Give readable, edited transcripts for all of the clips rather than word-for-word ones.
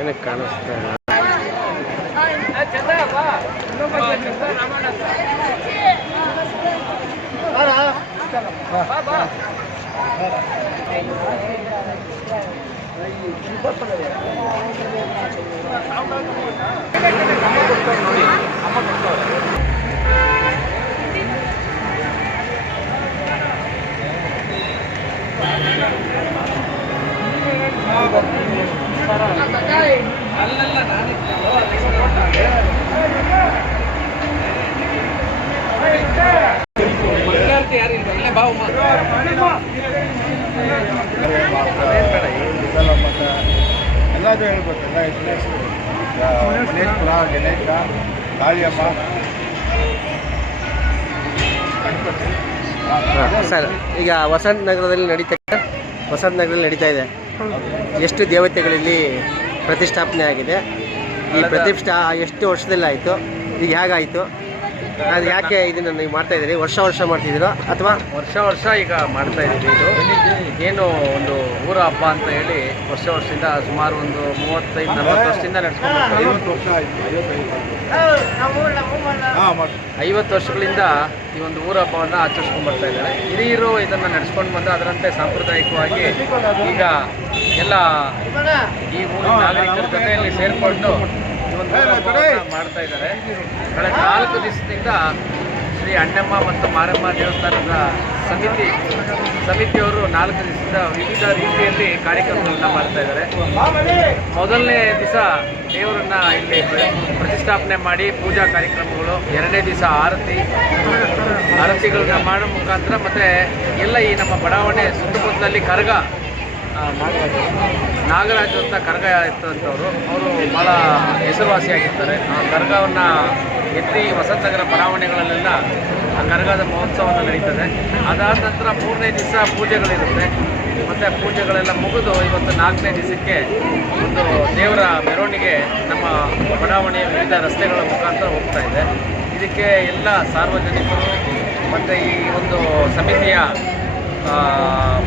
ಏನಕ್ಕೆ ಕಾಣಿಸ್ತಾ ಇಲ್ಲ? ಎಲ್ಲದೂ ಹೇಳ್ಬೇಕಲ್ಲ. ಗಣೇಶ್ಪುರ, ಗಣೇಶ, ಕಾಳಿಯಮ್ಮ. ಸರ್, ಈಗ ವಸಂತ ನಗರದಲ್ಲಿ ನಡೀತಾ ಇದೆ. ಎಷ್ಟು ದೇವತೆಗಳಲ್ಲಿ ಪ್ರತಿಷ್ಠಾಪನೆ ಆಗಿದೆ? ಈ ಪ್ರತಿಷ್ಠಾ ಎಷ್ಟು ವರ್ಷದಲ್ಲಿ ಆಯಿತು? ಈಗ ಹೇಗಾಯಿತು? ಅದು ಯಾಕೆ ಇದನ್ನು ನೀವು ಮಾಡ್ತಾ ಇದ್ದೀರಿ? ವರ್ಷ ಮಾಡ್ತಿದ್ದೀರೋ ಅಥವಾ ವರ್ಷ ಈಗ ಮಾಡ್ತಾ ಇದ್ದೀವಿ. ಇದು ಏನು ಒಂದು ಊರ ಹಬ್ಬ ಅಂತ ಹೇಳಿ ವರ್ಷದಿಂದ ಸುಮಾರು ಒಂದು 35-40 ವರ್ಷದಿಂದ ನಡೆಸ್ಕೊಂಡು 50 ವರ್ಷಗಳಿಂದ ಈ ಒಂದು ಊರ ಹಬ್ಬವನ್ನು ಆಚರಿಸ್ಕೊಂಡು ಬರ್ತಾ ಇದ್ದಾರೆ. ಹಿರಿಯರು ಇದನ್ನು ನಡೆಸ್ಕೊಂಡು ಬಂದು ಅದರಂತೆ ಸಾಂಪ್ರದಾಯಿಕವಾಗಿ ಈಗ ಎಲ್ಲ ಈ ಊರಿನ ನಾಗರಿಕರ ಜೊತೆಯಲ್ಲಿ ಸೇರಿಕೊಂಡು ಈ ಒಂದು ಮಾಡ್ತಾ ಇದ್ದಾರೆ. ಕಳೆದ 4 ದಿವಸದಿಂದ ಶ್ರೀ ಅಣ್ಣಮ್ಮ ಮತ್ತು ಮಾರಮ್ಮ ದೇವಸ್ಥಾನದ ಸಮಿತಿಯವರು 4 ದಿವಸದ ವಿವಿಧ ರೀತಿಯಲ್ಲಿ ಕಾರ್ಯಕ್ರಮಗಳನ್ನ ಮಾಡ್ತಾ ಇದ್ದಾರೆ. ಮೊದಲನೇ ದಿವಸ ದೇವರನ್ನ ಇಲ್ಲಿ ಪ್ರತಿಷ್ಠಾಪನೆ ಮಾಡಿ ಪೂಜಾ ಕಾರ್ಯಕ್ರಮಗಳು, 2ನೇ ದಿವಸ ಆರತಿಗಳನ್ನ ಮಾಡೋ ಮುಖಾಂತರ ಮತ್ತು ಎಲ್ಲ ಈ ನಮ್ಮ ಬಡಾವಣೆ ಸುತ್ತಮುತ್ತಲಲ್ಲಿ ಕರಗ ನಾಗರಾಜು ಅಂತ ಕರಗ ಇತ್ತಂಥವ್ರು, ಅವರು ಭಾಳ ಹೆಸರುವಾಸಿಯಾಗಿರ್ತಾರೆ. ಆ ಕರಗವನ್ನು ಎತ್ತಿ ವಸಂತನಗರ ಬಡಾವಣೆಗಳಲ್ಲೆಲ್ಲ ಆ ಕರಗದ ಮಹೋತ್ಸವವನ್ನು ನಡೀತದೆ. ಅದಾದ ನಂತರ 3ನೇ ದಿವಸ ಪೂಜೆಗಳಿರುತ್ತೆ. ಮತ್ತು ಪೂಜೆಗಳೆಲ್ಲ ಮುಗಿದು ಇವತ್ತು 4ನೇ ದಿವಸಕ್ಕೆ ಒಂದು ದೇವರ ಮೆರವಣಿಗೆ ನಮ್ಮ ಬಡಾವಣೆಯ ವಿವಿಧ ರಸ್ತೆಗಳ ಮುಖಾಂತರ ಹೋಗ್ತಾ ಇದೆ. ಇದಕ್ಕೆ ಎಲ್ಲ ಸಾರ್ವಜನಿಕರು ಮತ್ತು ಈ ಒಂದು ಸಮಿತಿಯ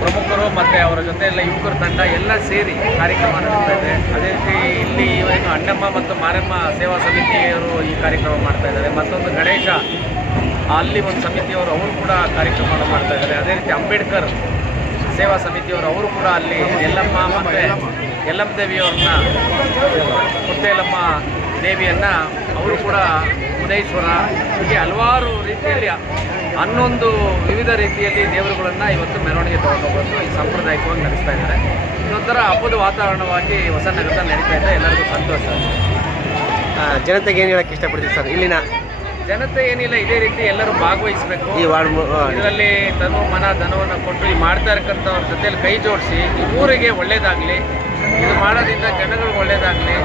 ಪ್ರಮುಖರು ಮತ್ತು ಅವರ ಜೊತೆ ಎಲ್ಲ ಯುವಕರ ತಂಡ ಎಲ್ಲ ಸೇರಿ ಕಾರ್ಯಕ್ರಮ ನಡೀತಾ ಇದೆ. ಅದೇ ರೀತಿ ಇಲ್ಲಿ ಏನು ಅಣ್ಣಮ್ಮ ಮತ್ತು ಮಾರಮ್ಮ ಸೇವಾ ಸಮಿತಿಯವರು ಈ ಕಾರ್ಯಕ್ರಮ ಮಾಡ್ತಾ ಇದ್ದಾರೆ. ಮತ್ತೊಂದು ಗಣೇಶ ಅಲ್ಲಿ ಒಂದು ಸಮಿತಿಯವರು ಅವರು ಕೂಡ ಕಾರ್ಯಕ್ರಮವನ್ನು ಮಾಡ್ತಾ ಇದ್ದಾರೆ. ಅದೇ ರೀತಿ ಅಂಬೇಡ್ಕರ್ ಸೇವಾ ಸಮಿತಿಯವರು ಅವರು ಕೂಡ ಅಲ್ಲಿ ಯಲ್ಲಮ್ಮ ಮತ್ತು ಯಲ್ಲಮ್ಮ ದೇವಿಯವ್ರನ್ನ ಮುತ್ತೇಲಮ್ಮ ದೇವಿಯನ್ನು ಅವರು ಕೂಡ ಮುನೇಶ್ವರ, ಹೀಗೆ ಹಲವಾರು ರೀತಿಯಲ್ಲಿ 11 ವಿವಿಧ ರೀತಿಯಲ್ಲಿ ದೇವರುಗಳನ್ನು ಇವತ್ತು ಮೆರವಣಿಗೆ ತಗೊಂಡೋಗೋದು ಈ ಸಾಂಪ್ರದಾಯಿಕವಾಗಿ ನಡೆಸ್ತಾ ಇದ್ದಾರೆ. ಇದೊಂಥರ ಹಬ್ಬದ ವಾತಾವರಣವಾಗಿ ಹೊಸನಗರದಲ್ಲಿ ನಡೀತಾ ಇದೆ. ಎಲ್ಲರಿಗೂ ಸಂತೋಷ. ಜನತೆಗೆ ಏನು ಹೇಳಕ್ಕೆ ಇಷ್ಟಪಡ್ತೀವಿ ಸರ್? ಇಲ್ಲಿನ ಜನತೆ ಏನಿಲ್ಲ, ಇದೇ ರೀತಿ ಎಲ್ಲರೂ ಭಾಗವಹಿಸಬೇಕು. ಈ ಇದರಲ್ಲಿ ಧನವನ್ನು ಕೊಟ್ಟು ಈ ಮಾಡ್ತಾ ಇರ್ತಕ್ಕಂಥವ್ರ ಜೊತೆಯಲ್ಲಿ ಕೈ ಜೋಡಿಸಿ ಈ ಊರಿಗೆ ಒಳ್ಳೇದಾಗಲಿ, ಇದು ಮಾಡೋದ್ರಿಂದ ಜನಗಳಿಗೆ ಒಳ್ಳೇದಾಗಲಿ,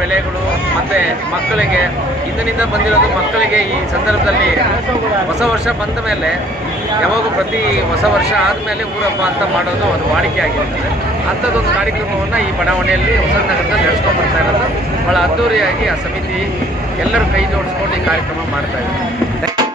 ಬೆಳೆಗಳು ಮತ್ತು ಮಕ್ಕಳಿಗೆ ಇಂದಿನಿಂದ ಬಂದಿರೋದು ಮಕ್ಕಳಿಗೆ ಈ ಸಂದರ್ಭದಲ್ಲಿ ಹೊಸ ವರ್ಷ ಬಂದ ಮೇಲೆ ಯಾವಾಗೂ ಪ್ರತಿ ಹೊಸ ವರ್ಷ ಆದಮೇಲೆ ಊರಬ್ಬ ಅಂತ ಮಾಡೋದು ಒಂದು ವಾಡಿಕೆ ಆಗಿರ್ತದೆ. ಅಂಥದ್ದೊಂದು ಕಾರ್ಯಕ್ರಮವನ್ನು ಈ ಬಡಾವಣೆಯಲ್ಲಿ ಹೊಸನಗರದಲ್ಲಿ ನಡೆಸ್ಕೊಂಡು ಬರ್ತಾ ಇರೋದು ಭಾಳ ಅದ್ದೂರಿಯಾಗಿ ಆ ಸಮಿತಿ ಎಲ್ಲರೂ ಕೈ ಜೋಡಿಸ್ಕೊಂಡು ಈ ಕಾರ್ಯಕ್ರಮ ಮಾಡ್ತಾ ಇದ್ದಾರೆ.